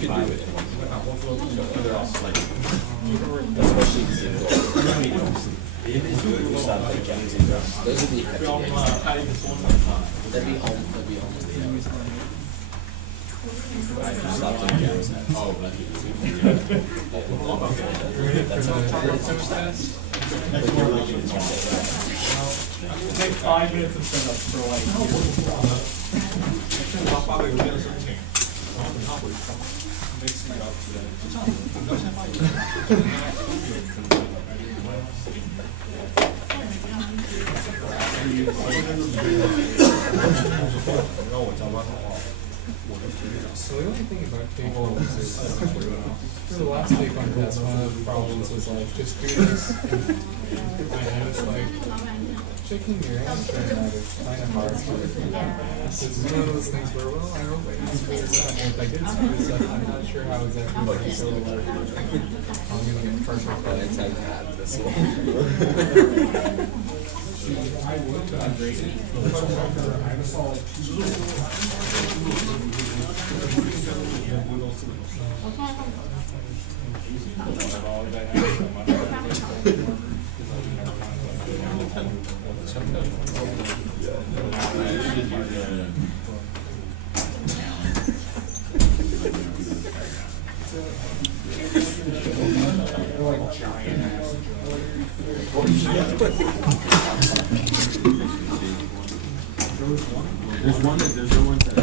could do it. Those would be heavy games. That'd be almost I stopped doing games. Take 5 minutes of setup for So the only thing about tables is, for the last take on test, one of the problems was like, just do this, and it's like, shaking your hamstring out is kind of hard. It's one of those things where, well, I hope I can screw this up, and if I did screw this up, I'm not sure how exactly it's going to go. I'm going to get perfect, but it's like that, this one. I would, but I'm great. There's one that there's no one that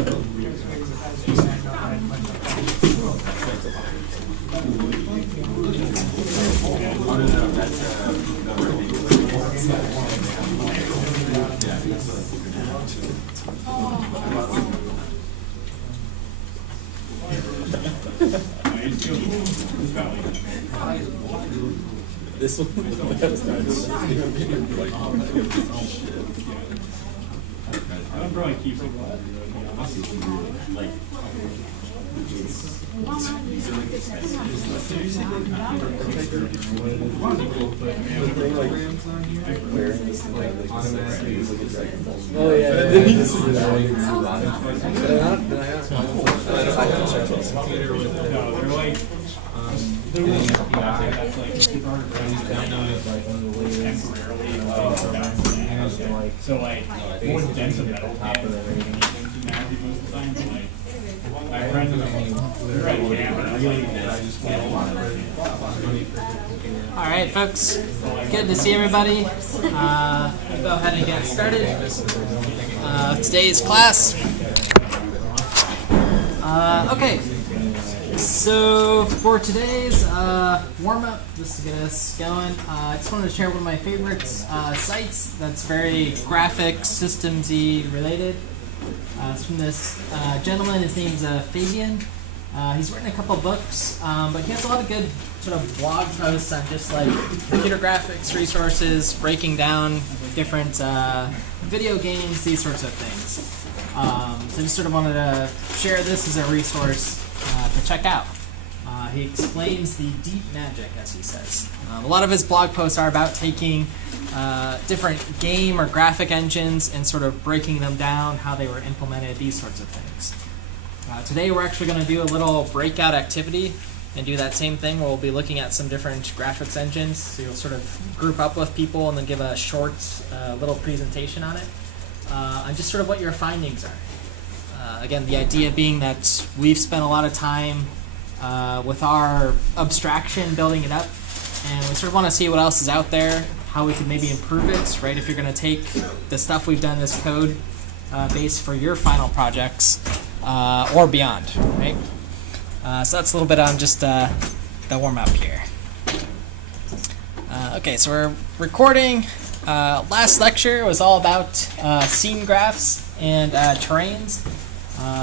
This one was the best. I don't probably keep it like Oh so like more dense of metal top of the rating nasty most of the time, but like my friends All right, folks. Good to see everybody. We'll go ahead and get started. Today's class. Okay. So for today's warm-up, just to get us going, I just wanted to share one of my favorite sites that's very graphics, systems-y related. It's from this gentleman. His name's Fabian. He's written a couple books, but he has a lot of good sort of blog posts on just like computer graphics resources, breaking down different video games, these sorts of things. So I just sort of wanted to share this as a resource to check out. He explains the deep magic, as he says. A lot of his blog posts are about taking different game or graphic engines and sort of breaking them down, how they were implemented, these sorts of things. Today we're actually going to do a little breakout activity and do that same thing where we'll be looking at some different graphics engines. So you'll sort of group up with people and then give a short little presentation on it. On just sort of what your findings are. Again, the idea being that we've spent a lot of time with our abstraction building it up, and we sort of want to see what else is out there, how we can maybe improve it, right? If you're going to take the stuff we've done, this code base for your final projects or beyond, right? So that's a little bit on just the warm-up here. Okay, so we're recording. Last lecture was all about scene graphs and terrains.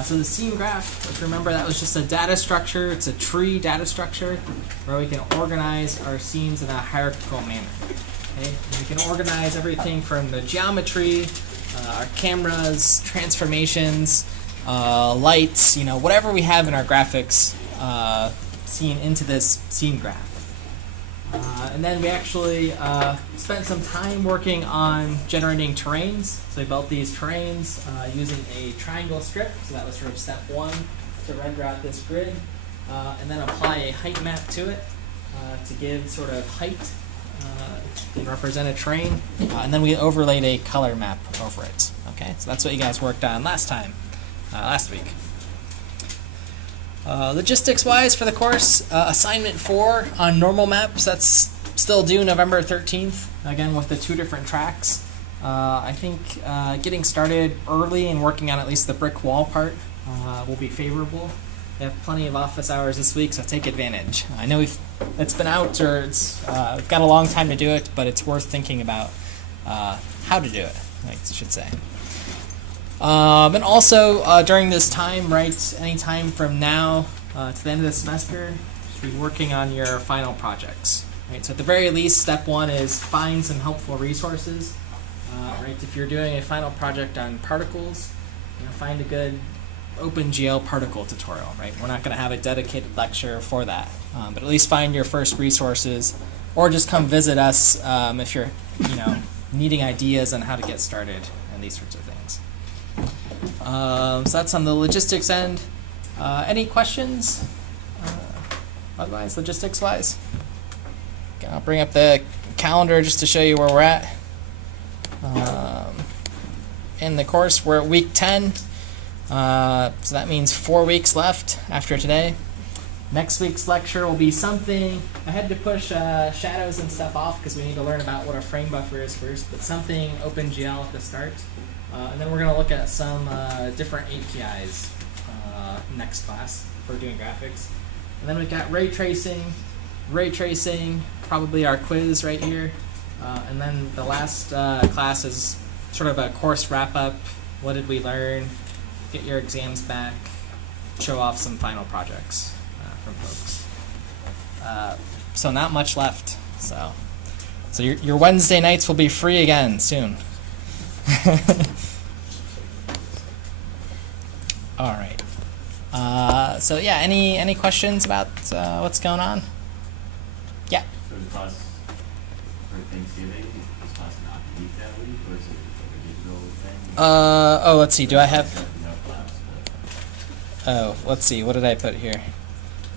So the scene graph, if you remember, that was just a data structure. It's a tree data structure where we can organize our scenes in a hierarchical manner. Okay? And we can organize everything from the geometry, our cameras, transformations, lights, whatever we have in our graphics scene into this scene graph. And then we actually spent some time working on generating terrains. So we built these terrains using a triangle strip. So that was sort of step one, to render out this grid. And then apply a height map to it to give sort of height and represent a terrain. And then we overlaid a color map over it. Okay, so that's what you guys worked on last week. Logistics-wise for the course, assignment 4 on normal maps, that's still due November 13th, again with the 2 different tracks. I think getting started early and working on at least the brick wall part will be favorable. We have plenty of office hours this week, so take advantage. I know it's been out, or we've got a long time to do it, but it's worth thinking about how to do it, I should say. And also during this time, right, any time from now to the end of the semester, you should be working on your final projects. Right? So at the very least, step 1 is find some helpful resources. Right? If you're doing a final project on particles, find a good OpenGL particle tutorial. Right? We're not going to have a dedicated lecture for that, but at least find your first resources, or just come visit us if you're needing ideas on how to get started and these sorts of things. So that's on the logistics end. Any questions? Otherwise, logistics-wise? Okay, I'll bring up the calendar just to show you where we're at. In the course, we're at week 10. So that means 4 weeks left after today. Next week's lecture will be something, I had to push shadows and stuff off because we need to learn about what a frame buffer is first, but something OpenGL at the start. And then we're going to look at some different APIs next class for doing graphics. And then we've got ray tracing, probably our quiz right here. And then the last class is sort of a course wrap-up. What did we learn? Get your exams back. Show off some final projects from folks. So not much left. So your Wednesday nights will be free again soon. All right. So yeah, any questions about what's going on? Yeah. So the class for Thanksgiving, is this class not week that week, or is it like a digital thing? Oh, let's see. Do I have? No class, Oh, let's see. What did I put here?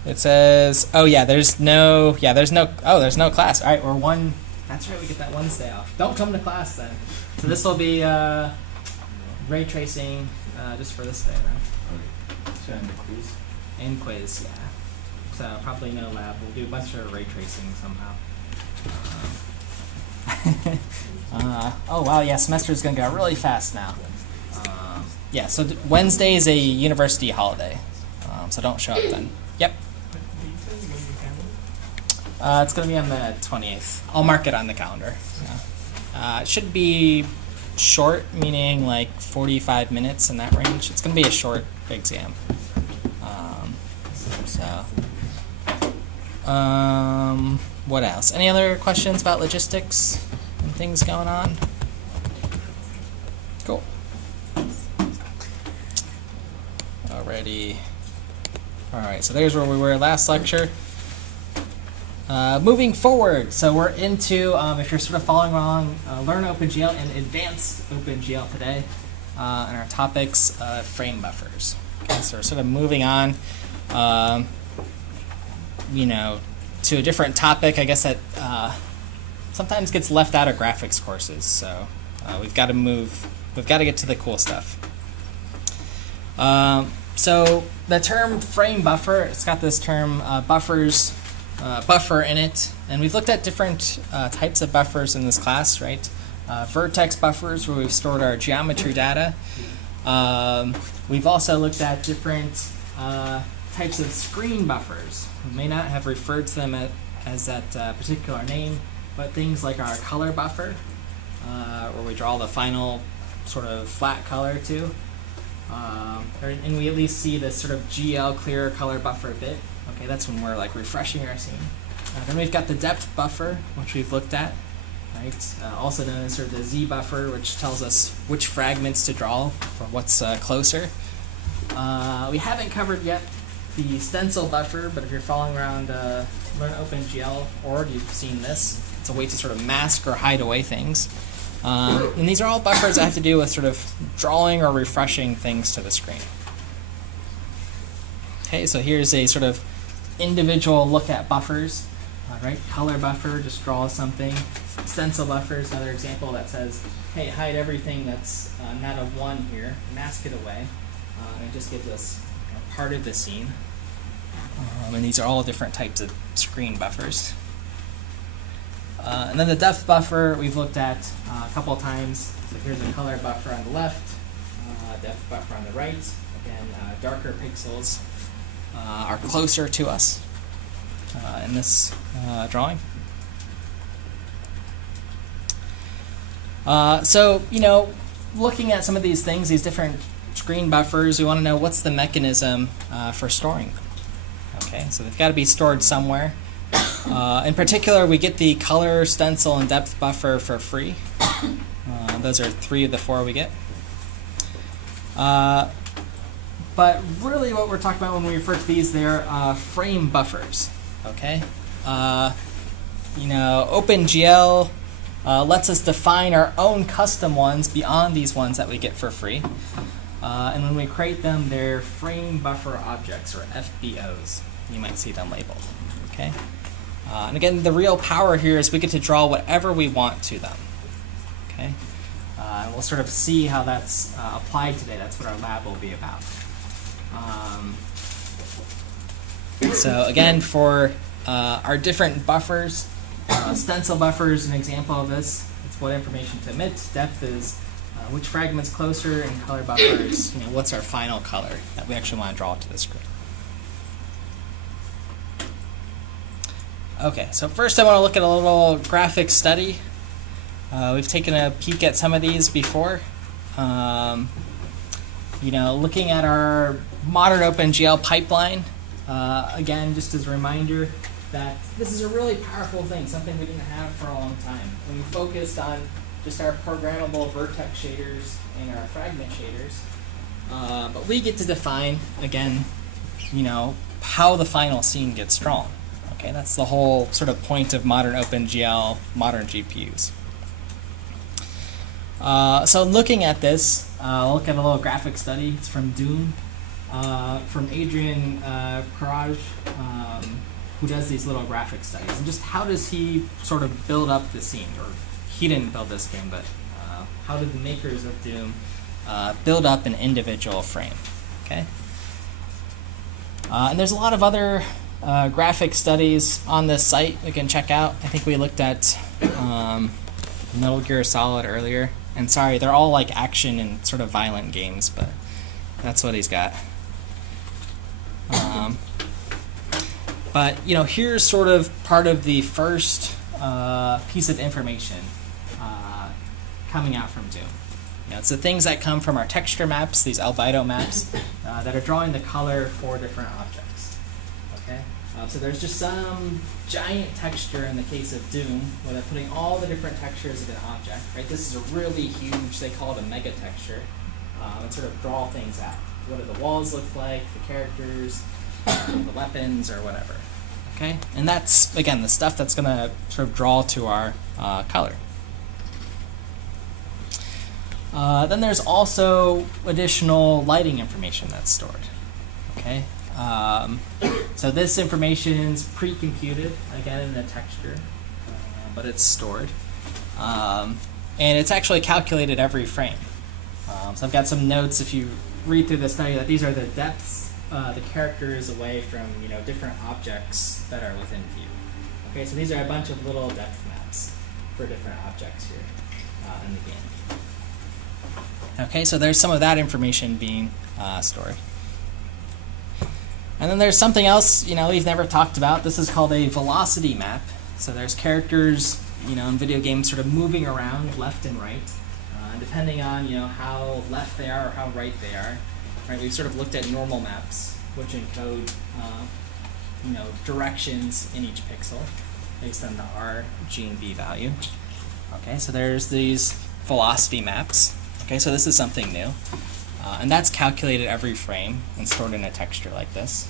It says. Oh yeah. There's no class. All right. We're one. That's right. We get that Wednesday off. Don't come to class then. So this will be ray tracing just for this day then. So in the quiz? And quiz, yeah. So probably no lab. We'll do a bunch of ray tracing somehow. Oh wow, yeah, semester is going to go really fast now. Yeah, so Wednesday is a university holiday, so don't show up then. Yep. It's going to be on the 28th. I'll mark it on the calendar. It should be short, meaning like 45 minutes in that range. It's going to be a short exam. What else? Any other questions about logistics and things going on? Cool. Alrighty. Alright, so there's where we were last lecture. Moving forward, so we're into, if you're sort of following along, Learn OpenGL and Advanced OpenGL today, and our topics, frame buffers. Okay, so we're sort of moving on, to a different topic, I guess that sometimes gets left out of graphics courses, so we've got to get to the cool stuff. So the term frame buffer, it's got this term buffer in it, and we've looked at different types of buffers in this class, right? Vertex buffers, where we've stored our geometry data. We've also looked at different types of screen buffers. We may not have referred to them as that particular name, but things like our color buffer, where we draw the final sort of flat color to. And we at least see this sort of GL clear color buffer bit. Okay, that's when we're like refreshing our scene. Then we've got the depth buffer, which we've looked at, right? Also known as sort of the Z buffer, which tells us which fragments to draw for what's closer. We haven't covered yet the stencil buffer, but if you're following around Learn OpenGL org, you've seen this. It's a way to sort of mask or hide away things. And these are all buffers that have to do with sort of drawing or refreshing things to the screen. Okay, so here's a sort of individual look at buffers. Right, color buffer just draws something. Stencil buffer is another example that says, hey, hide everything that's not a 1 here, mask it away, and it just gives us part of the scene. And these are all different types of screen buffers. And then the depth buffer we've looked at a couple of times. So here's a color buffer on the left, depth buffer on the right. Again, darker pixels are closer to us in this drawing. So, looking at some of these things, these different screen buffers, we want to know what's the mechanism for storing them. Okay, so they've got to be stored somewhere. In particular, we get the color, stencil, and depth buffer for free. Those are 3 of the 4 we get. But really what we're talking about when we refer to these, they're frame buffers. Okay? OpenGL lets us define our own custom ones beyond these ones that we get for free. And when we create them, they're frame buffer objects, or FBOs. You might see them labeled. Okay? And again, the real power here is we get to draw whatever we want to them. Okay? And we'll sort of see how that's applied today. That's what our lab will be about. So again, for our different buffers, stencil buffer is an example of this. It's what information to emit. Depth is which fragment's closer, and color buffer is what's our final color that we actually want to draw to the screen. Okay, so first I want to look at a little graphic study. We've taken a peek at some of these before. Looking at our modern OpenGL pipeline, again, just as a reminder that this is a really powerful thing, something we didn't have for a long time. When we focused on just our programmable vertex shaders and our fragment shaders, but we get to define, again, how the final scene gets drawn. Okay, that's the whole sort of point of modern OpenGL, modern GPUs. So looking at this, I'll look at a little graphic study. It's from Doom, from Adrian Courage, who does these little graphic studies. And just how does he sort of build up the scene? Or he didn't build this game, but how did the makers of Doom build up an individual frame? Okay. And there's a lot of other graphic studies on this site we can check out. I think we looked at Metal Gear Solid earlier. And sorry, they're all like action and sort of violent games, but that's what he's got. But here's sort of part of the first piece of information coming out from Doom. It's the things that come from our texture maps, these albedo maps, that are drawing the color for different objects. Okay, so there's just some giant texture in the case of Doom, where they're putting all the different textures of an object. Right, this is a really huge. They call it a mega texture, and sort of draw things out. What do the walls look like? The characters, the weapons, or whatever. Okay, and that's again the stuff that's going to sort of draw to our color. Then there's also additional lighting information that's stored. Okay, so this information is pre-computed, again in the texture, but it's stored. And it's actually calculated every frame. So I've got some notes if you read through the study that these are the depths the character is away from different objects that are within view. Okay, so these are a bunch of little depth maps for different objects here in the game. Okay, so there's some of that information being stored. And then there's something else, we've never talked about. This is called a velocity map. So there's characters, in video games sort of moving around left and right, depending on, how left they are or how right they are. Right, we've sort of looked at normal maps, which encode, directions in each pixel based on the R, G, and B value. Okay, so there's these velocity maps. Okay, so this is something new. And that's calculated every frame and stored in a texture like this.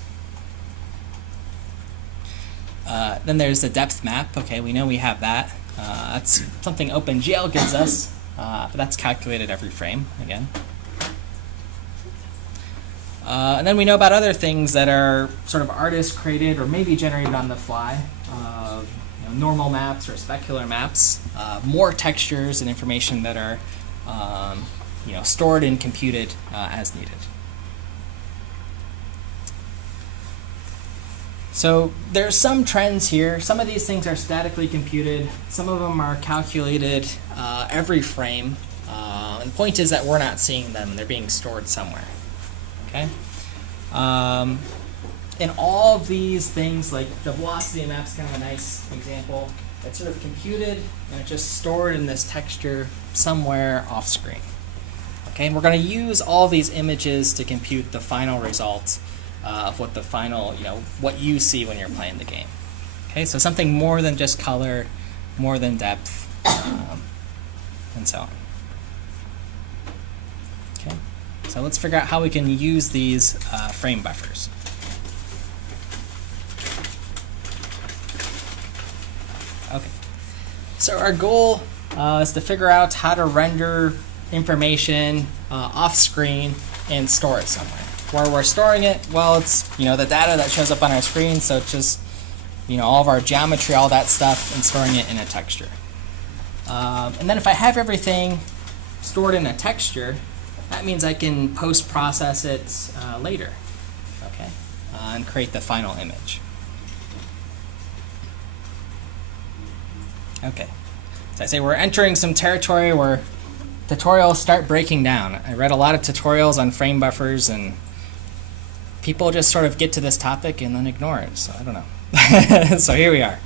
Then there's the depth map. Okay, we know we have that. That's something OpenGL gives us, but that's calculated every frame again. And then we know about other things that are sort of artist created or maybe generated on the fly. Normal maps or specular maps, more textures and information that are stored and computed as needed. So there's some trends here. Some of these things are statically computed. Some of them are calculated every frame. And the point is that we're not seeing them. They're being stored somewhere. Okay. And all of these things, like the velocity map's kind of a nice example. It's sort of computed and it's just stored in this texture somewhere off screen. Okay, and we're going to use all these images to compute the final result of what the final, what you see when you're playing the game. Okay, so something more than just color, more than depth, and so on. Okay, so let's figure out how we can use these frame buffers. Okay, so our goal is to figure out how to render information off screen and store it somewhere. Where we're storing it, well, it's the data that shows up on our screen, so it's just all of our geometry, all that stuff, and storing it in a texture. And then if I have everything stored in a texture, that means I can post-process it later, okay, and create the final image. Okay, so I say we're entering some territory where tutorials start breaking down. I read a lot of tutorials on frame buffers, and people just sort of get to this topic and then ignore it, so I don't know. So here we are,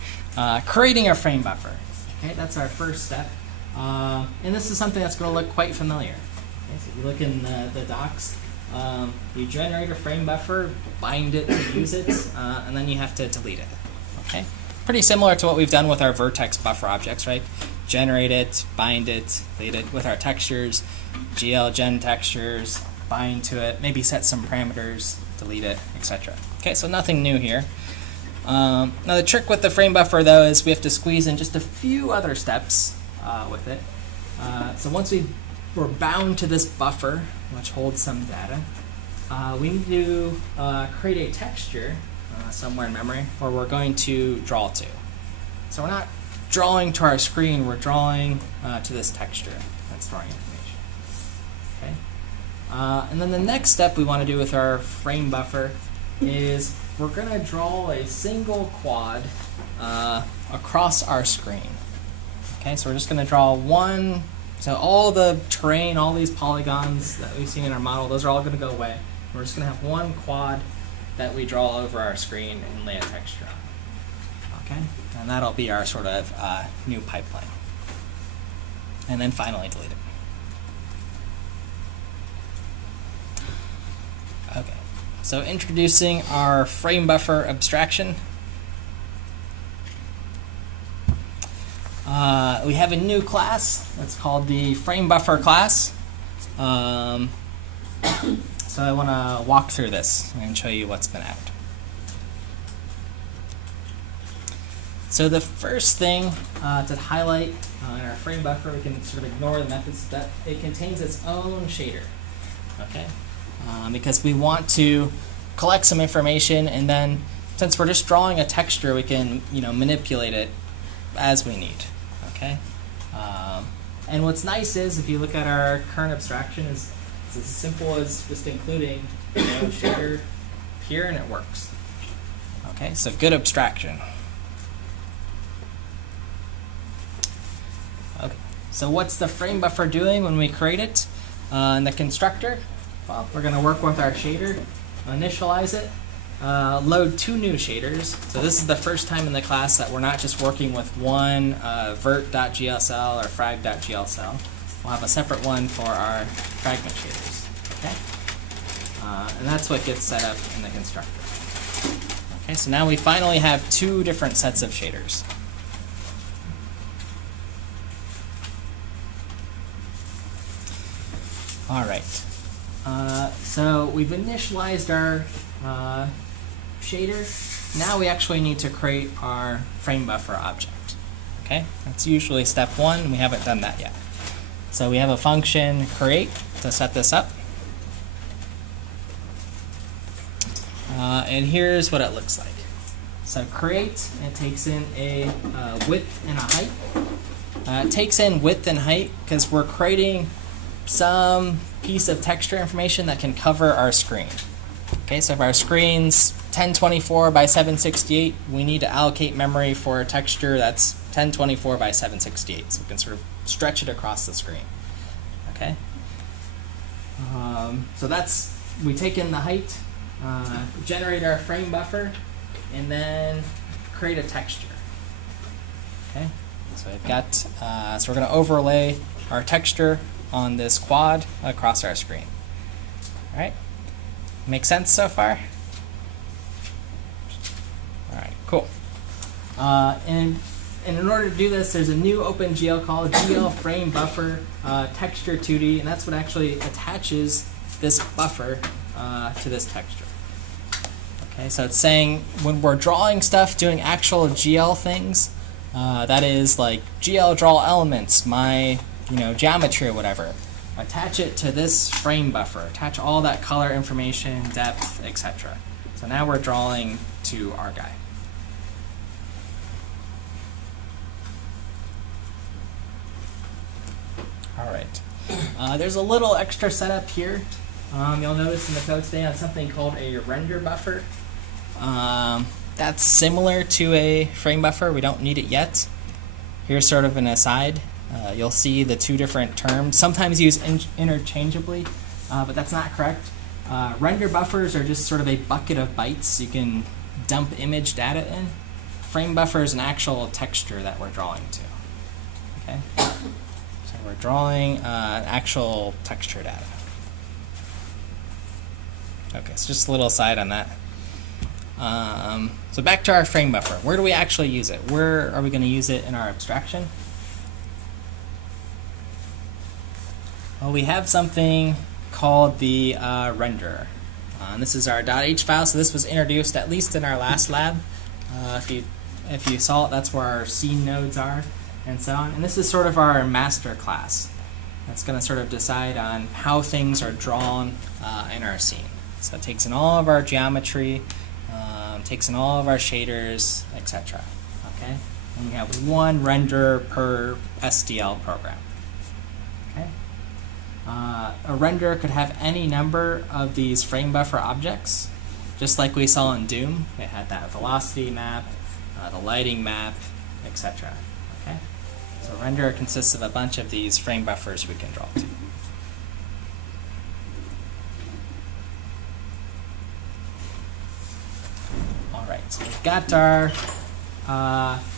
creating a frame buffer. Okay, that's our first step. And this is something that's going to look quite familiar. Okay, so if you look in the docs, you generate a frame buffer, bind it to use it, and then you have to delete it. Okay, pretty similar to what we've done with our vertex buffer objects, right? Generate it, bind it, delete it. With our textures, GL gen textures, bind to it, maybe set some parameters, delete it, etc. Okay, so nothing new here. Now the trick with the frame buffer, though, is we have to squeeze in just a few other steps with it. So once we're bound to this buffer, which holds some data, we need to create a texture somewhere in memory where we're going to draw to. So we're not drawing to our screen, we're drawing to this texture that's storing information. Okay. And then the next step we want to do with our frame buffer is we're going to draw a single quad across our screen. Okay, so we're just going to draw one. So all the terrain, all these polygons that we see in our model, those are all going to go away. We're just going to have one quad that we draw over our screen and lay a texture on. Okay, and that'll be our sort of new pipeline. And then finally delete it. Okay, so introducing our frame buffer abstraction. We have a new class that's called the frame buffer class. So I want to walk through this and show you what's been added. So the first thing to highlight in our frame buffer, we can sort of ignore the methods, that it contains its own shader. Okay, because we want to collect some information, and then since we're just drawing a texture, we can manipulate it as we need. Okay, and what's nice is if you look at our current abstraction, is it's as simple as just including shader here, and it works. Okay, so good abstraction. Okay, so what's the frame buffer doing when we create it? In the constructor, well, we're going to work with our shader, initialize it, load two new shaders. So this is the first time in the class that we're not just working with one vert.gsl or frag.gsl. We'll have a separate one for our fragment shaders. Okay, and that's what gets set up in the constructor. Okay, so now we finally have two different sets of shaders. All right, so we've initialized our shader. now we actually need to create our frame buffer object. Okay, that's usually step one. We haven't done that yet. So we have a function create to set this up. And here's what it looks like. So create, it takes in a width and a height. It takes in width and height because we're creating some piece of texture information that can cover our screen. Okay, so if our screen's 1024 by 768, we need to allocate memory for a texture that's 1024 by 768, so we can sort of stretch it across the screen. Okay, so that's, we take in the height, generate our frame buffer, and then create a texture. Okay, so we've got, so we're going to overlay our texture on this quad across our screen. All right, make sense so far? All right, cool. And in order to do this, there's a new OpenGL called GL Frame Buffer Texture 2D, and that's what actually attaches this buffer to this texture. Okay, so it's saying when we're drawing stuff, doing actual GL things, that is like GL draw elements, my geometry or whatever, attach it to this frame buffer, attach all that color information, depth, etc. So now we're drawing to our guy. All right. There's a little extra setup here. You'll notice in the code today on something called a render buffer. That's similar to a frame buffer. We don't need it yet. Here's sort of an aside. You'll see the two different terms, sometimes used interchangeably, but that's not correct. Render buffers are just sort of a bucket of bytes you can dump image data in. Frame buffer is an actual texture that we're drawing to. Okay, so we're drawing actual texture data. Okay, so just a little aside on that. So back to our frame buffer. Where do we actually use it? Where are we going to use it in our abstraction? Well, we have something called the renderer. And this is our .h file, so this was introduced at least in our last lab. If you saw it, that's where our scene nodes are and so on. And this is sort of our master class. That's going to sort of decide on how things are drawn in our scene. So it takes in all of our geometry, takes in all of our shaders, etc. Okay, and we have one renderer per SDL program. Okay, a renderer could have any number of these frame buffer objects, just like we saw in Doom. It had that velocity map, the lighting map, etc. Okay, so a renderer consists of a bunch of these frame buffers we can draw to. So we've got our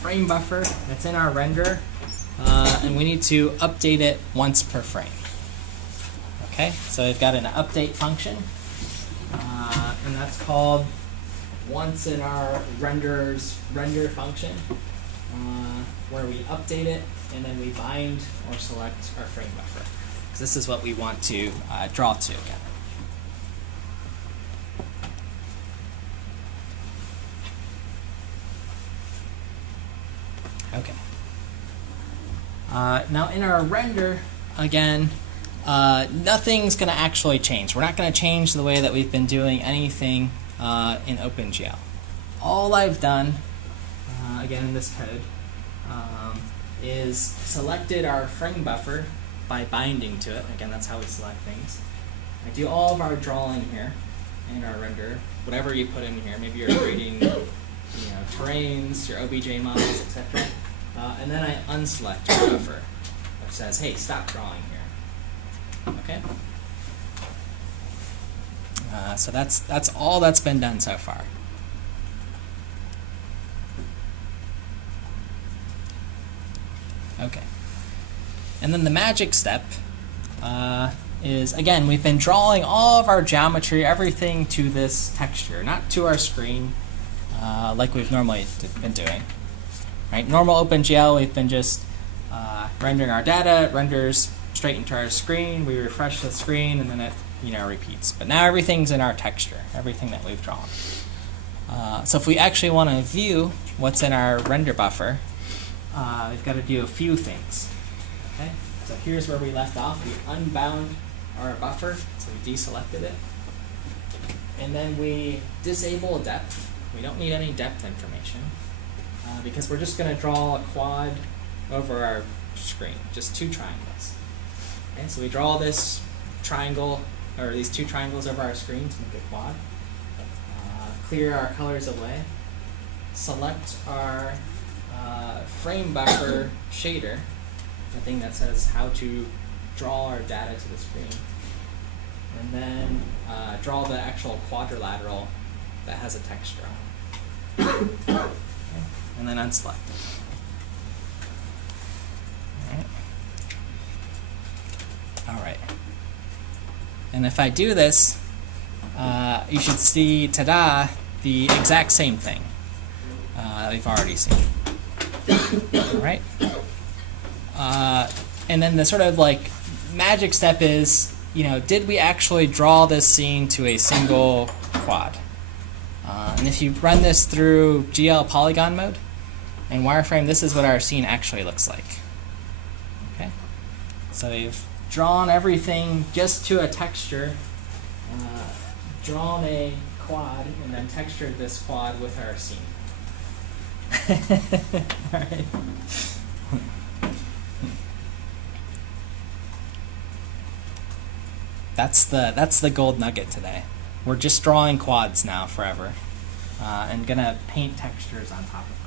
frame buffer that's in our render, and we need to update it once per frame. Okay, so we've got an update function, and that's called once in our renderer's render function, where we update it and then we bind or select our frame buffer. Because this is what we want to draw to again. Okay. Now in our render, again, nothing's going to actually change. We're not going to change the way that we've been doing anything in OpenGL. All I've done, again in this code, is selected our frame buffer by binding to it. Again, that's how we select things. I do all of our drawing here in our render, whatever you put in here. Maybe you're creating terrains, your OBJ models, etc. And then I unselect your buffer, which says, hey, stop drawing here. Okay? So that's all that's been done so far. Okay. And then the magic step is, again, we've been drawing all of our geometry, everything to this texture, not to our screen, like we've normally been doing. Right? Normal OpenGL, we've been just rendering our data, it renders straight into our screen, we refresh the screen, and then it repeats. But now everything's in our texture, everything that we've drawn. So if we actually want to view what's in our render buffer, we've got to do a few things. Okay, so here's where we left off. We unbound our buffer, so we deselected it. And then we disable depth. We don't need any depth information because we're just going to draw a quad over our screen, just two triangles. Okay, so we draw this triangle, or these two triangles over our screen to make a quad. Clear our colors away. Select our frame buffer shader, the thing that says how to draw our data to the screen. And then draw the actual quadrilateral that has a texture on it. Okay. And then unselect it. All right. And if I do this, you should see, ta-da, the exact same thing that we've already seen. All right. And then the sort of like magic step is, did we actually draw this scene to a single quad? And if you run this through GL polygon mode and wireframe, this is what our scene actually looks like. Okay. So we've drawn everything just to a texture, drawn a quad, and then textured this quad with our scene. All right. That's the gold nugget today. We're just drawing quads now forever, and gonna paint textures on top of them.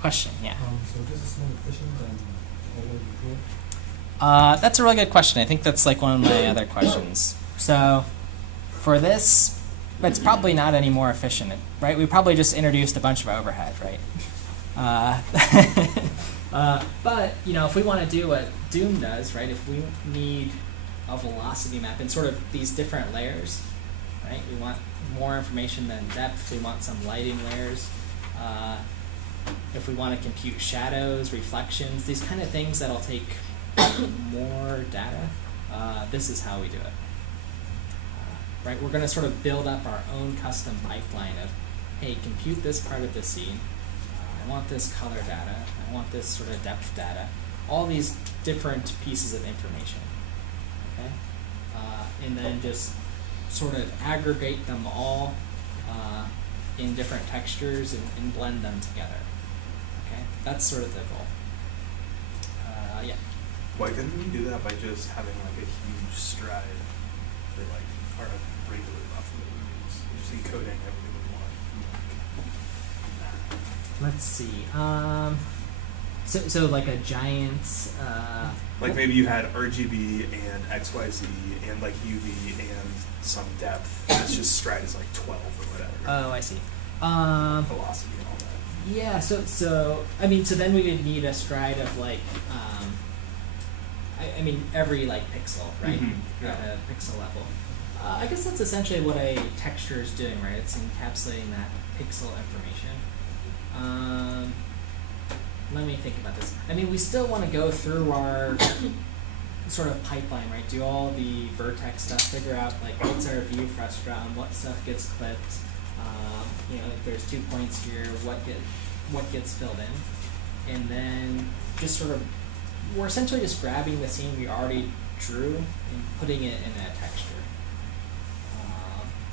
Question? Yeah. So this is more efficient than all before? That's a really good question. I think that's like one of my other questions. So for this, it's probably not any more efficient, right? We probably just introduced a bunch of overhead, right? But if we want to do what Doom does, right? If we need a velocity map in sort of these different layers, right? We want more information than depth. We want some lighting layers. If we want to compute shadows, reflections, these kind of things that'll take more data, this is how we do it. Right? We're going to sort of build up our own custom pipeline of, hey, compute this part of the scene. I want this color data. I want this sort of depth data. All these different pieces of information. Okay? And then just sort of aggregate them all in different textures and blend them together. Okay? That's sort of the goal. Yeah. Why couldn't we do that by just having like a huge stride for like our regular buffer that we use? Just encoding everything we want. Let's see. So like a giant. Like maybe you had RGB and XYZ and like UV and some depth. And it's just stride is like 12 or whatever. Oh, I see. Velocity and all that. Yeah. So then we would need a stride of like. Every like pixel, right? Mm-hmm. Yeah. At a pixel level. I guess that's essentially what a texture is doing, right? It's encapsulating that pixel information. Let me think about this. We still want to go through our sort of pipeline, right? Do all the vertex stuff, figure out like what's our view frustum, what stuff gets clipped. If there's 2 points here, what gets filled in, and then just sort of we're essentially just grabbing the scene we already drew and putting it in a texture.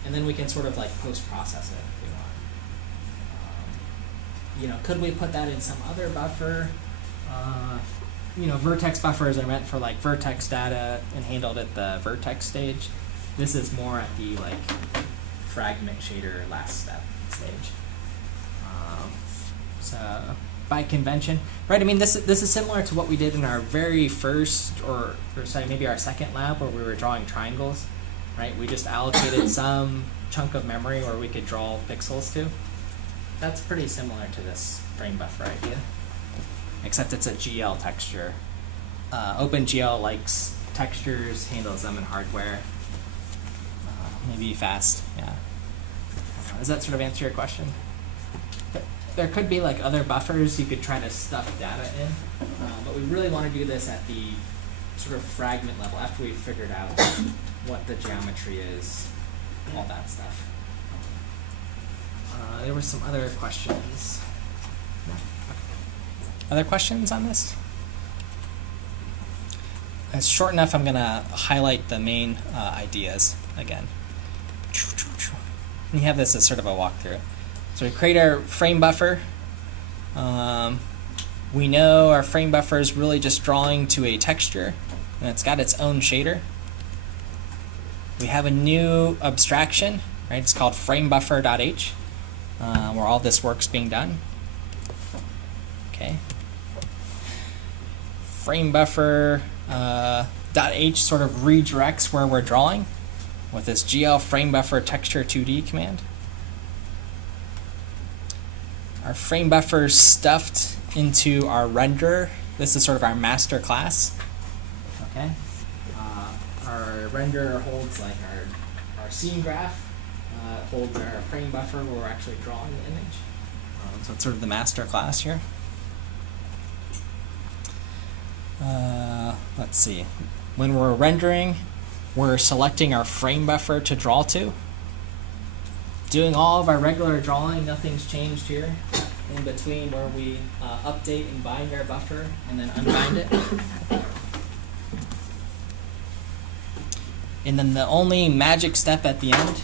And then we can sort of like post-process it if we want. Could we put that in some other buffer? Vertex buffers are meant for like vertex data and handled at the vertex stage. This is more at the like fragment shader last step stage. So by convention, right? This is similar to what we did in our very first, or maybe our second lab where we were drawing triangles, right? We just allocated some chunk of memory where we could draw pixels to. That's pretty similar to this frame buffer idea, except it's a GL texture. OpenGL likes textures, handles them in hardware. Maybe fast, yeah. Does that sort of answer your question? There could be like other buffers you could try to stuff data in, but we really want to do this at the sort of fragment level after we've figured out what the geometry is, all that stuff. There were some other questions. No? Okay. Other questions on this? It's short enough, I'm going to highlight the main ideas again. And you have this as sort of a walkthrough. So we create our frame buffer. We know our frame buffer is really just drawing to a texture, and it's got its own shader. We have a new abstraction, right? It's called framebuffer.h, where all this work's being done. Okay. Framebuffer .h sort of redirects where we're drawing with this gl framebuffer texture 2D command. Our frame buffer is stuffed into our renderer. This is sort of our master class. Okay. Our renderer holds like our scene graph, holds our frame buffer where we're actually drawing the image. So it's sort of the master class here. Let's see. When we're rendering, we're selecting our frame buffer to draw to. Doing all of our regular drawing, nothing's changed here. In between where we update and bind our buffer and then unbind it. And then the only magic step at the end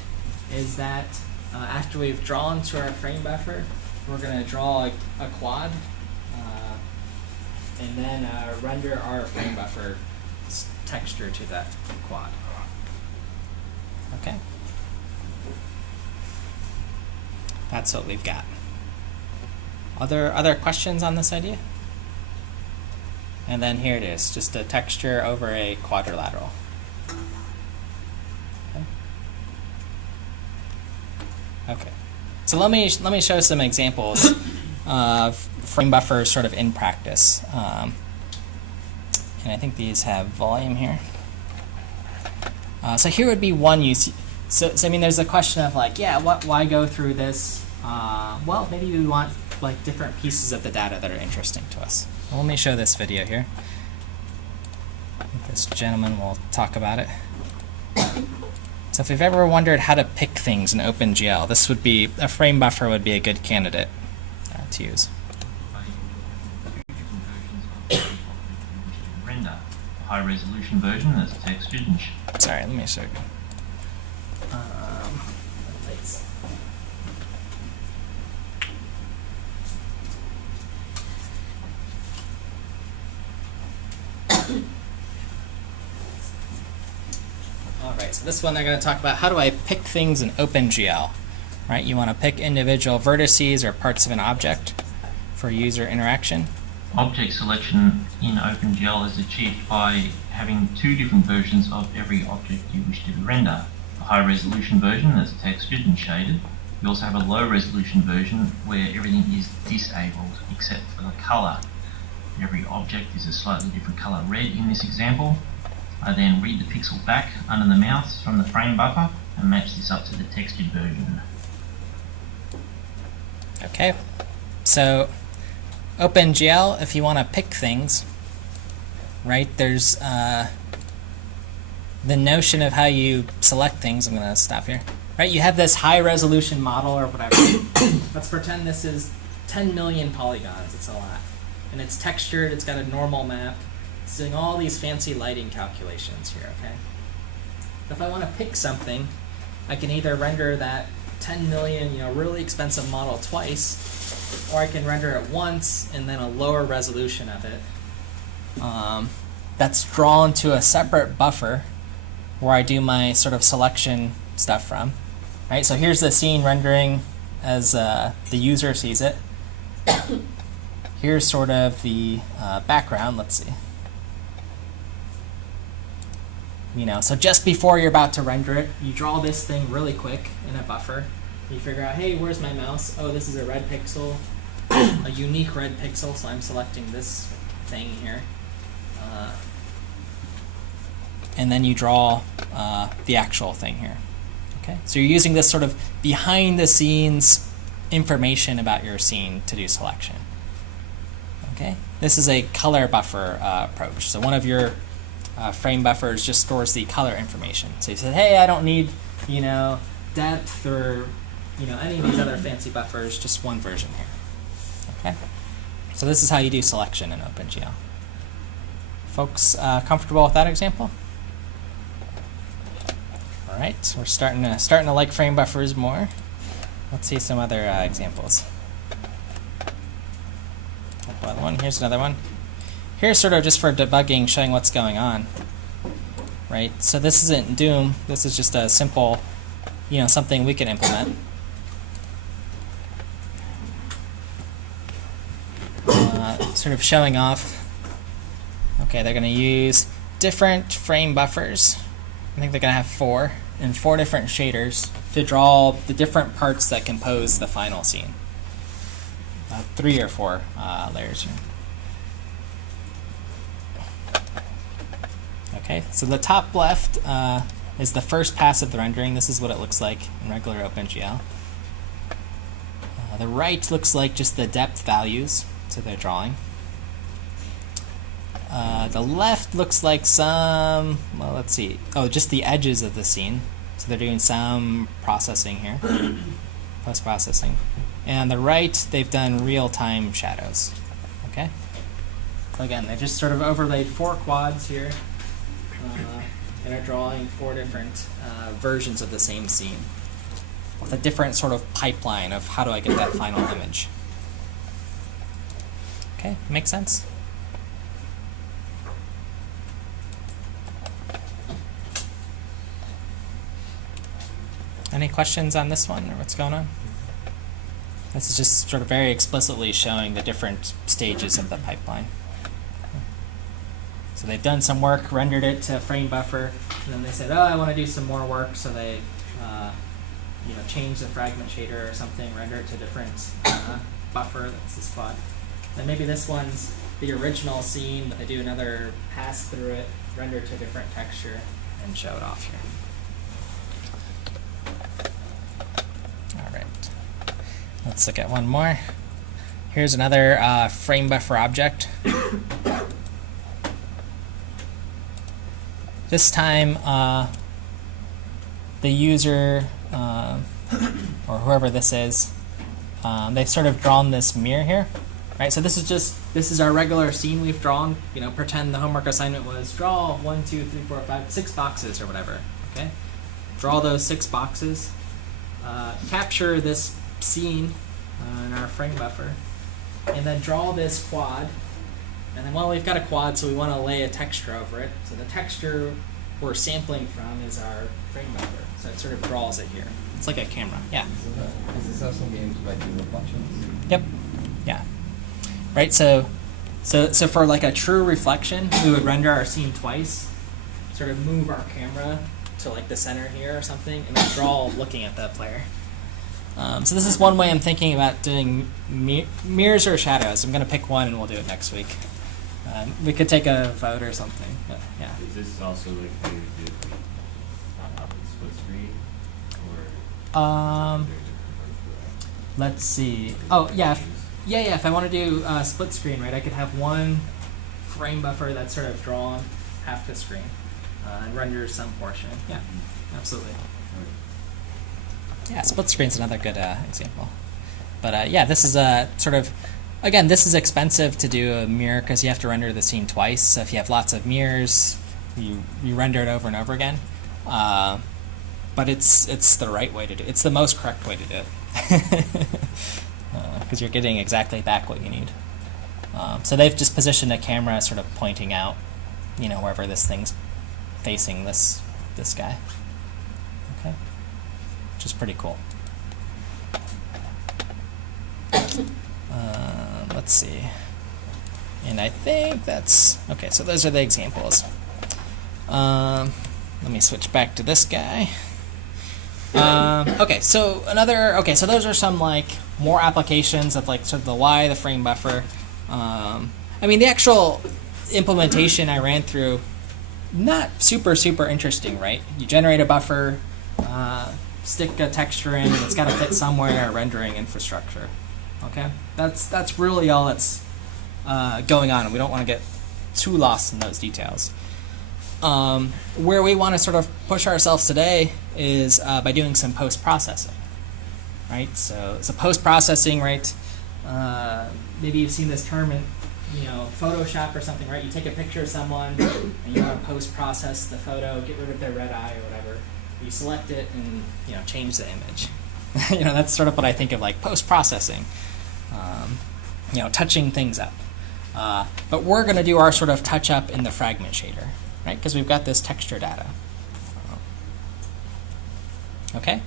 is that after we've drawn to our frame buffer, we're going to draw a quad and then render our frame buffer texture to that quad. Okay? That's what we've got. Other questions on this idea? And then here it is, just a texture over a quadrilateral. Okay. So let me show some examples of frame buffers sort of in practice. And I think these have volume here. So here would be one use. So I mean, there's a question of like, yeah, why go through this? Well, maybe we want like different pieces of the data that are interesting to us. Well, let me show this video here. I think this gentleman will talk about it. So if you've ever wondered how to pick things in OpenGL, this would be, a frame buffer would be a good candidate to use. Render a high resolution version that's textured and sorry, let me show you. Lights. Alright, so this one they're going to talk about how do I pick things in OpenGL. Right, you want to pick individual vertices or parts of an object for user interaction. object selection in OpenGL is achieved by having two different versions of every object you wish to render. A high resolution version that's textured and shaded. You also have a low resolution version where everything is disabled except for the color. Every object is a slightly different color red in this example. I then read the pixel back under the mouse from the frame buffer and match this up to the textured version. Okay, so OpenGL, if you want to pick things, right, there's the notion of how you select things. I'm going to stop here. Right, you have this high resolution model or whatever. Let's pretend this is 10 million polygons. It's a lot. And it's textured, it's got a normal map. It's doing all these fancy lighting calculations here, okay? If I want to pick something, I can either render that 10 million, really expensive model twice, or I can render it once and then a lower resolution of it. That's drawn to a separate buffer where I do my sort of selection stuff from. Right, so here's the scene rendering as the user sees it. Here's sort of the background. Let's see. So just before you're about to render it, you draw this thing really quick in a buffer. You figure out, hey, where's my mouse? Oh, this is a red pixel, a unique red pixel, so I'm selecting this thing here. And then you draw the actual thing here. Okay, so you're using this sort of behind-the-scenes information about your scene to do selection. Okay, this is a color buffer approach. So one of your frame buffers just stores the color information. So you said, hey, I don't need, depth or any of these other fancy buffers, just one version here. Okay. So this is how you do selection in OpenGL. Folks, comfortable with that example? All right, we're starting to like frame buffers more. Let's see some other examples. Another one. Here's another one. Here's sort of just for debugging, showing what's going on. Right. So this isn't Doom. This is just a simple, something we can implement. Sort of showing off. Okay, they're going to use different frame buffers. I think they're going to have 4 and 4 different shaders to draw the different parts that compose the final scene. 3 or 4 layers here. Okay, so the top left is the first pass of the rendering. This is what it looks like in regular OpenGL. The right looks like just the depth values, so they're drawing. The left looks like some, well, let's see. Oh, just the edges of the scene. So they're doing some processing here, post-processing. And on the right, they've done real-time shadows. Okay. Again, they've just sort of overlaid 4 quads here, and are drawing 4 different versions of the same scene with a different sort of pipeline of how do I get that final image. Okay, makes sense? Any questions on this one or what's going on? This is just sort of very explicitly showing the different stages of the pipeline. So they've done some work, rendered it to frame buffer, and then they said, oh, I want to do some more work, so they change the fragment shader or something, render it to a different buffer, that's this quad. Then maybe this one's the original scene, but they do another pass through it, render it to a different texture, and show it off here. Let's look at one more. Here's another frame buffer object. This time, the user, or whoever this is, they've sort of drawn this mirror here, right? So this is our regular scene we've drawn. Pretend the homework assignment was draw 1, 2, 3, 4, 5, 6 boxes or whatever. Okay, draw those 6 boxes. Capture this scene in our frame buffer, and then draw this quad. And then, well, we've got a quad, so we want to lay a texture over it. So the texture we're sampling from is our frame buffer. So it sort of draws it here. It's like a camera. Yeah. Is this also being like reflections? Yep. Yeah. Right. So for like a true reflection, we would render our scene twice. Sort of move our camera to like the center here or something, and then draw looking at the player. So this is one way I'm thinking about doing mirrors or shadows. I'm going to pick one, and we'll do it next week. We could take a vote or something. But yeah. Is this also like how you did split screen, or let's see. Oh yeah, if I want to do split screen, right? I could have one frame buffer that's sort of drawn half the screen and render some portion. Yeah, absolutely. Yeah, split screen's another good example. But yeah, this is a sort of, again, this is expensive to do a mirror because you have to render the scene twice. So if you have lots of mirrors, you render it over and over again. But it's the right way to do it. It's the most correct way to do it. Because you're getting exactly back what you need. So they've just positioned a camera sort of pointing out, wherever this thing's facing this guy. Okay. Which is pretty cool. Let's see. And I think that's okay. So those are the examples. Let me switch back to this guy. Okay, so so those are some like more applications of like sort of the why, the frame buffer. I mean, the actual implementation I ran through, not super interesting, right? You generate a buffer, stick a texture in, and it's got to fit somewhere in our rendering infrastructure. Okay, that's really all that's going on, and we don't want to get too lost in those details. Where we want to sort of push ourselves today is by doing some post-processing. right? So post-processing, right? Maybe you've seen this term in, Photoshop or something, right? You take a picture of someone and you want to post-process the photo, get rid of their red eye or whatever. You select it and change the image. That's sort of what I think of like post-processing. Touching things up. But we're going to do our sort of touch up in the fragment shader, right? Because we've got this texture data. Okay,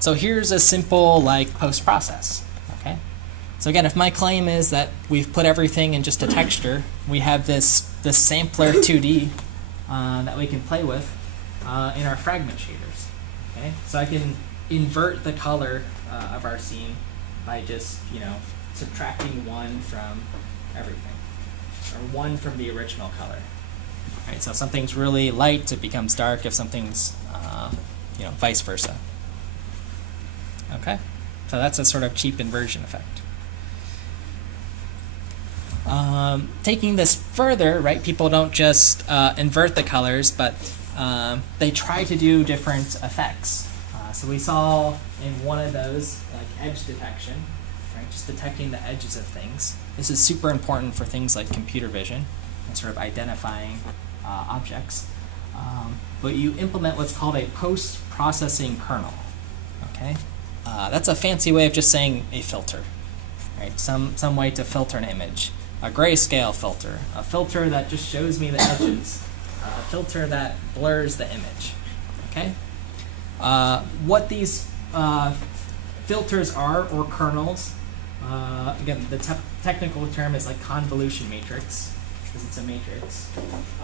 so here's a simple like post-process. Okay, so again, if my claim is that we've put everything in just a texture, we have this sampler 2D that we can play with in our fragment shaders. Okay, so I can invert the color of our scene by just subtracting 1 from everything, or 1 from the original color. Right, so if something's really light, it becomes dark. If something's vice versa. Okay, so that's a sort of cheap inversion effect. Taking this further, right? People don't just invert the colors, but they try to do different effects. So we saw in one of those, like edge detection, right? Just detecting the edges of things. This is super important for things like computer vision and sort of identifying objects. But you implement what's called a post-processing kernel. Okay, that's a fancy way of just saying a filter, right? Some way to filter an image. A grayscale filter, a filter that just shows me the edges, a filter that blurs the image. Okay, what these filters are, or kernels. Again, the technical term is like convolution matrix, because it's a matrix.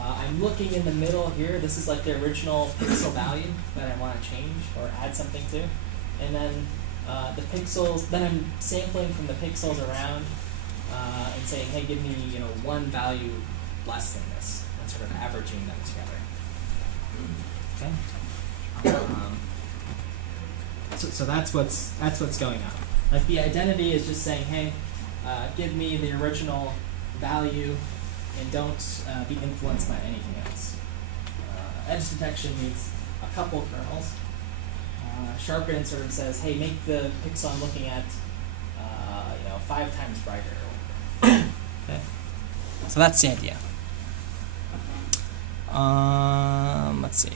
I'm looking in the middle here. This is like the original pixel value that I want to change or add something to. And then the pixels, then I'm sampling from the pixels around and saying, hey, give me 1 value less than this, and sort of averaging them together. Okay. So that's what's going on. Like the identity is just saying, hey, give me the original value and don't be influenced by anything else. Edge detection needs a couple kernels. Sharpen sort of says, hey, make the pixel I'm looking at 5 times brighter. Okay. So that's the idea. Let's see.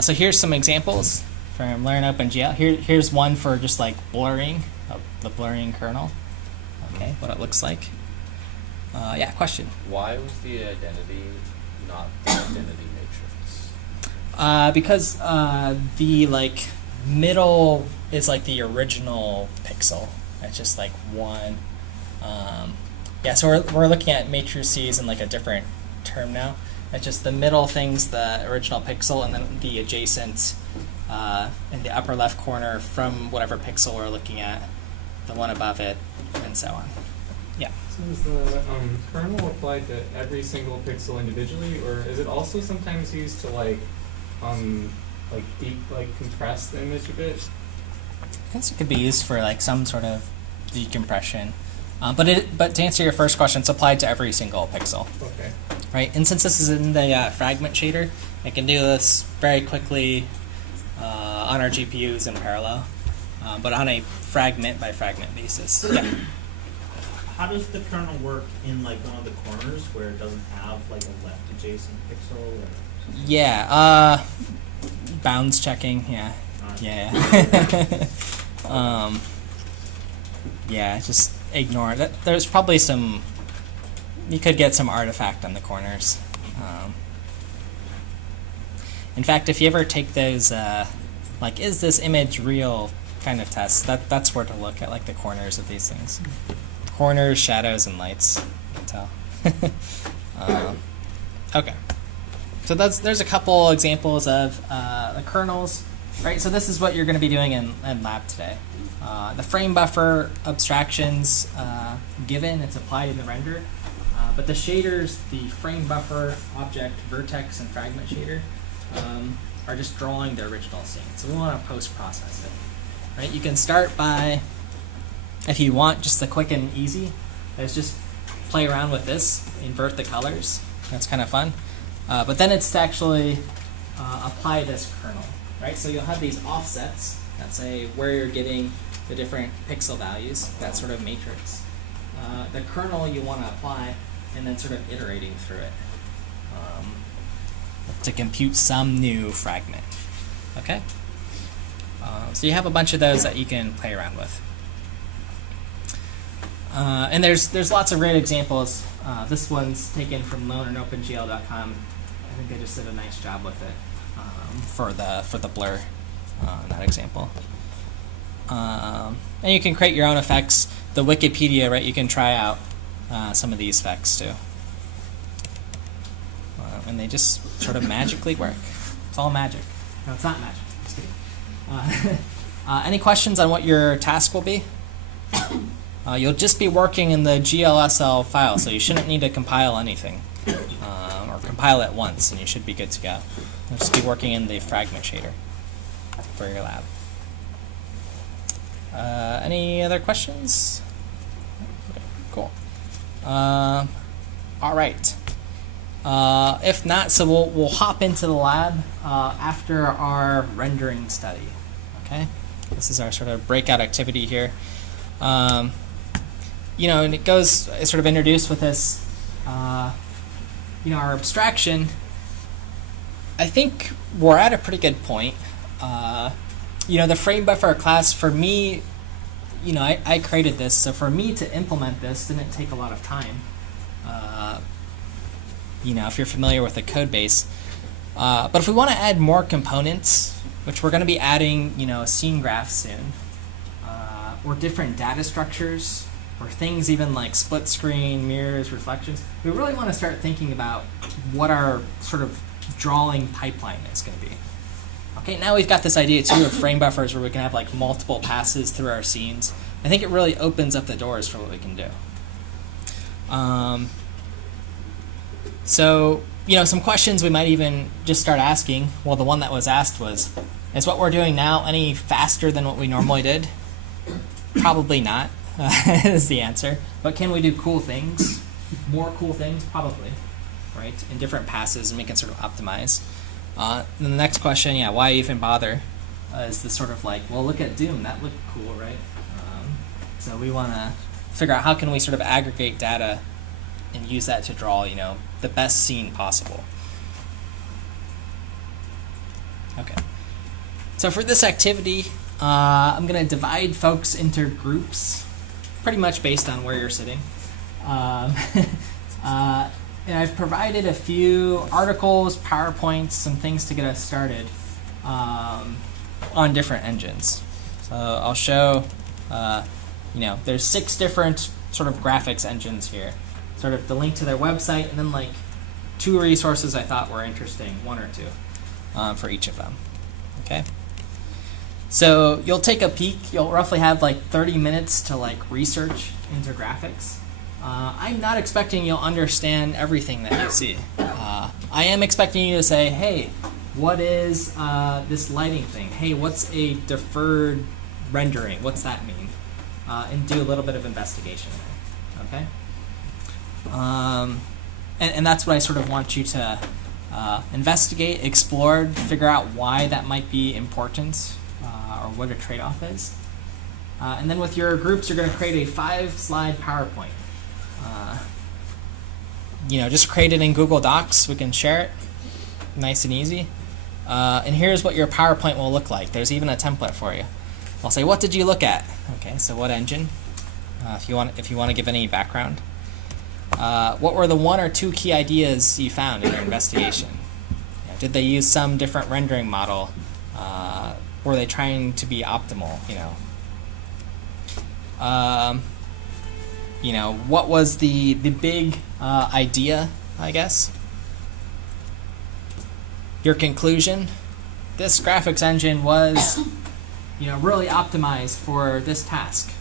So here's some examples from Learn OpenGL. Here's one for just like blurring, the blurring kernel. Okay, what it looks like. Yeah, question. Why was the identity not the identity matrix? Because the like middle is like the original pixel. It's just like 1. Yeah, so we're looking at matrices in like a different term now. It's just the middle thing's the original pixel, and then the adjacent in the upper left corner from whatever pixel we're looking at, the one above it, and so on. Yeah. So is the kernel applied to every single pixel individually, or is it also sometimes used to like compress the image a bit? I guess it could be used for like some sort of decompression. But to answer your first question, it's applied to every single pixel. Okay. Right, and since this is in the fragment shader, I can do this very quickly on our GPUs in parallel, but on a fragment by fragment basis. Yeah. How does the kernel work in like one of the corners where it doesn't have like a left adjacent pixel or something? Yeah. Bounds checking. Yeah. Yeah. Yeah. Just ignore it. There's probably some. You could get some artifact on the corners. In fact, if you ever take those, like, is this image real kind of tests, that's where to look at, like, the corners of these things. Corners, shadows, and lights. You can tell. Okay. So there's a couple examples of the kernels, right? So this is what you're going to be doing in lab today. The frame buffer abstractions given, it's applied in the render. But the shaders, the frame buffer, object, vertex, and fragment shader, are just drawing the original scene. So we want to post-process it. Right? You can start by, if you want just the quick and easy, is just play around with this, invert the colors. That's kind of fun. But then it's to actually apply this kernel. Right? So you'll have these offsets that say where you're getting the different pixel values, that sort of matrix. The kernel you want to apply, and then sort of iterating through it to compute some new fragment. Okay? So you have a bunch of those that you can play around with. And there's lots of great examples. This one's taken from loan and OpenGL.com. I think they just did a nice job with it for the blur in that example. And you can create your own effects. The Wikipedia, right? You can try out some of these effects too, and they just sort of magically work. It's all magic. No, it's not magic. Just kidding. Any questions on what your task will be? You'll just be working in the GLSL file, so you shouldn't need to compile anything, or compile it once, and you should be good to go. You'll just be working in the fragment shader for your lab. Any other questions? Okay, cool. All right. If not, so we'll hop into the lab after our rendering study. Okay, this is our sort of breakout activity here. And it goes, it's sort of introduced with this, our abstraction. I think we're at a pretty good point. The frame buffer class, for me, I created this, so for me to implement this didn't take a lot of time. If you're familiar with the code base. But if we want to add more components, which we're going to be adding, a scene graph soon, or different data structures, or things even like split screen, mirrors, reflections, we really want to start thinking about what our sort of drawing pipeline is going to be. Okay, now we've got this idea too of frame buffers where we can have like multiple passes through our scenes. I think it really opens up the doors for what we can do. So, some questions we might even just start asking. Well, the one that was asked was, is what we're doing now any faster than what we normally did? Probably not, is the answer. But can we do cool things? More cool things? Probably, right? In different passes, and we can sort of optimize. Then the next question, why even bother? Is this sort of like, well, look at Doom, that looked cool, right? So we want to figure out how can we sort of aggregate data and use that to draw, the best scene possible. Okay. So for this activity, I'm going to divide folks into groups, pretty much based on where you're sitting. And I've provided a few articles, PowerPoints, some things to get us started on different engines. So I'll show, there's 6 different sort of graphics engines here. Sort of the link to their website, and then like 2 resources I thought were interesting, 1 or 2, for each of them. Okay. So you'll take a peek. You'll roughly have like 30 minutes to like research into graphics. I'm not expecting you'll understand everything that you see. I am expecting you to say, hey, what is this lighting thing? Hey, what's a deferred rendering? What's that mean? And do a little bit of investigation there. Okay? And that's what I sort of want you to investigate, explore, figure out why that might be important, or what a trade-off is. And then with your groups, you're going to create a 5-slide PowerPoint. Just create it in Google Docs. We can share it, nice and easy. And here's what your PowerPoint will look like. There's even a template for you. I'll say, what did you look at? Okay, so what engine? If you want to give any background. What were the 1 or 2 key ideas you found in your investigation? Did they use some different rendering model? Were they trying to be optimal? What was the big idea, I guess? Your conclusion? This graphics engine was, really optimized for this task.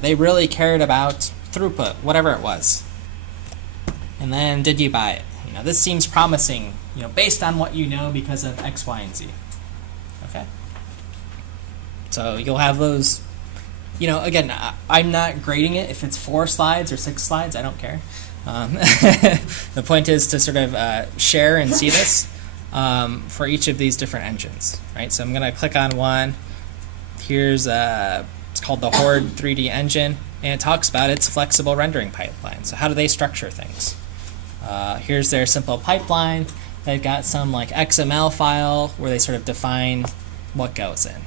They really cared about throughput, whatever it was. And then, did you buy it? This seems promising, based on what you know because of X, Y, and Z. Okay? So you'll have those, again, I'm not grading it if it's 4 slides or 6 slides, I don't care. The point is to sort of share and see this for each of these different engines, right? So I'm going to click on one. here's it's called the Horde 3D engine, and it talks about its flexible rendering pipeline. So how do they structure things? Here's their simple pipeline. They've got some like XML file where they sort of define what goes in.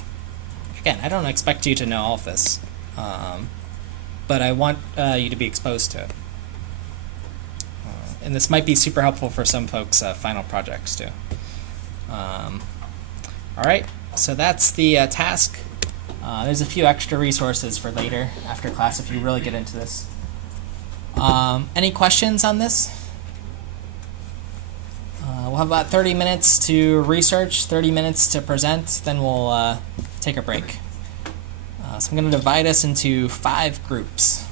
Again, I don't expect you to know all of this, but I want you to be exposed to it. And this might be super helpful for some folks' final projects too. All right, so that's the task. There's a few extra resources for later after class if you really get into this. Any questions on this? We'll have about 30 minutes to research, 30 minutes to present, then we'll take a break. So I'm going to divide us into 5 groups.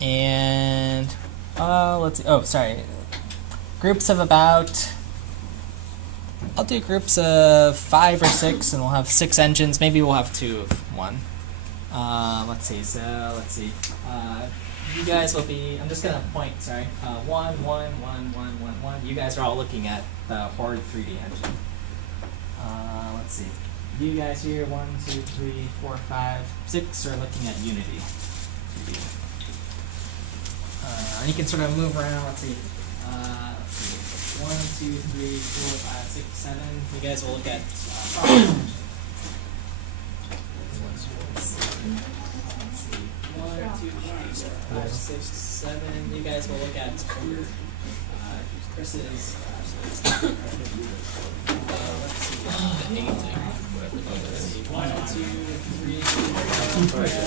And let's see. Oh, sorry. Groups of about, I'll do groups of 5 or 6, and we'll have 6 engines. Maybe we'll have 2 of one. Let's see. So let's see. You guys will be. I'm just gonna point. Sorry. 1, 1, 1, 1, 1, 1. You guys are all looking at the Horde 3D engine. Let's see. You guys here, 1, 2, 3, 4, 5, 6 are looking at Unity. And you can sort of move around. Let's see. 1, 2, 3, 4, 5, 6, 7. You guys will look at let's see. 1, 2, 3, 4, 5, 6, 7. You guys will look at Chris's. Let's see. 1, 2, 3, 4, 5,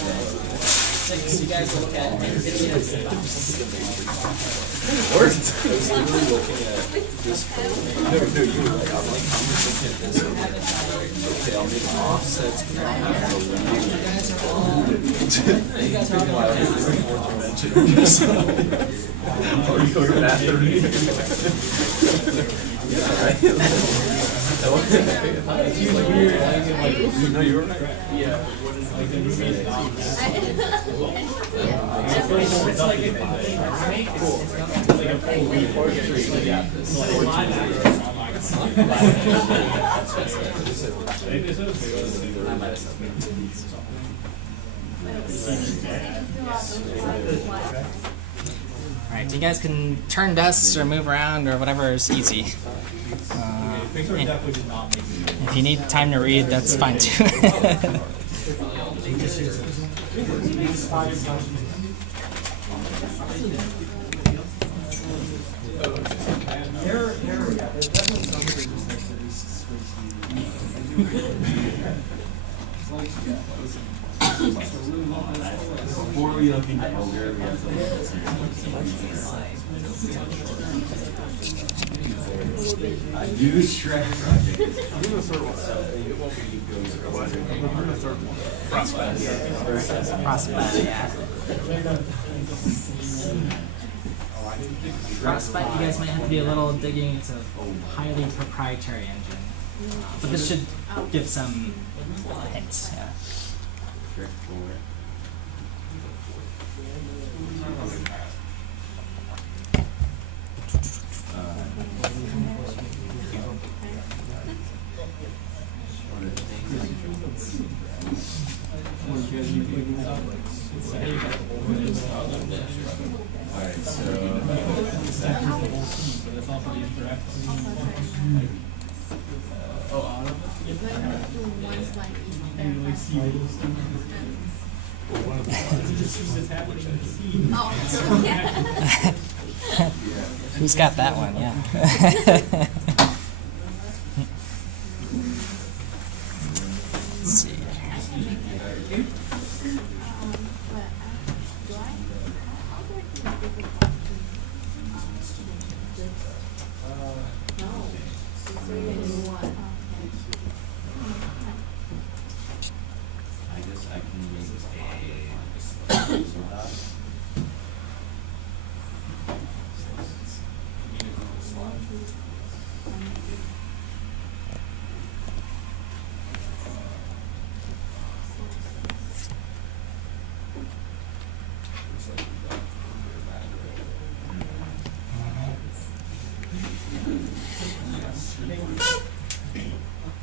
6. You guys will look at NVIDIA's Okay, I'll make offsets. Alright, you guys can turn desks or move around or whatever is easy. If you need time to read, that's fine too. Before we look into ogre, we have to look at some a new Shrek project is coming. So it won't be Frostbite, yeah. Frostbite, you guys might have to be a little digging. It's a highly proprietary engine. But this should give some hints, yeah. Shrek 4. Alright, so Who's got that one? Yeah. Let's see. I guess I can use a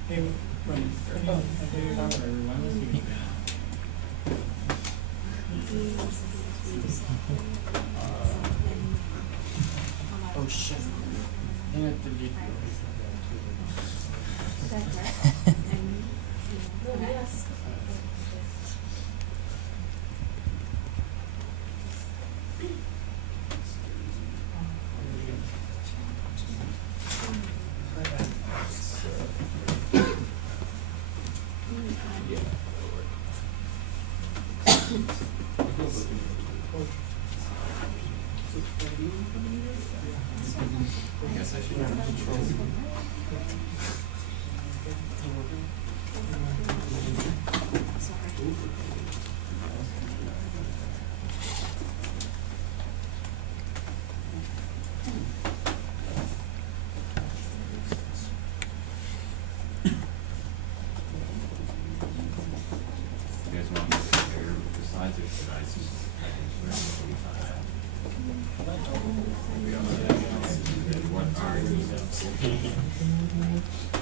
Hey, when I did it out, or when was he? Oh shit. I have to delete I guess I should have control. You guys want me to compare the slides or should I just? What are you?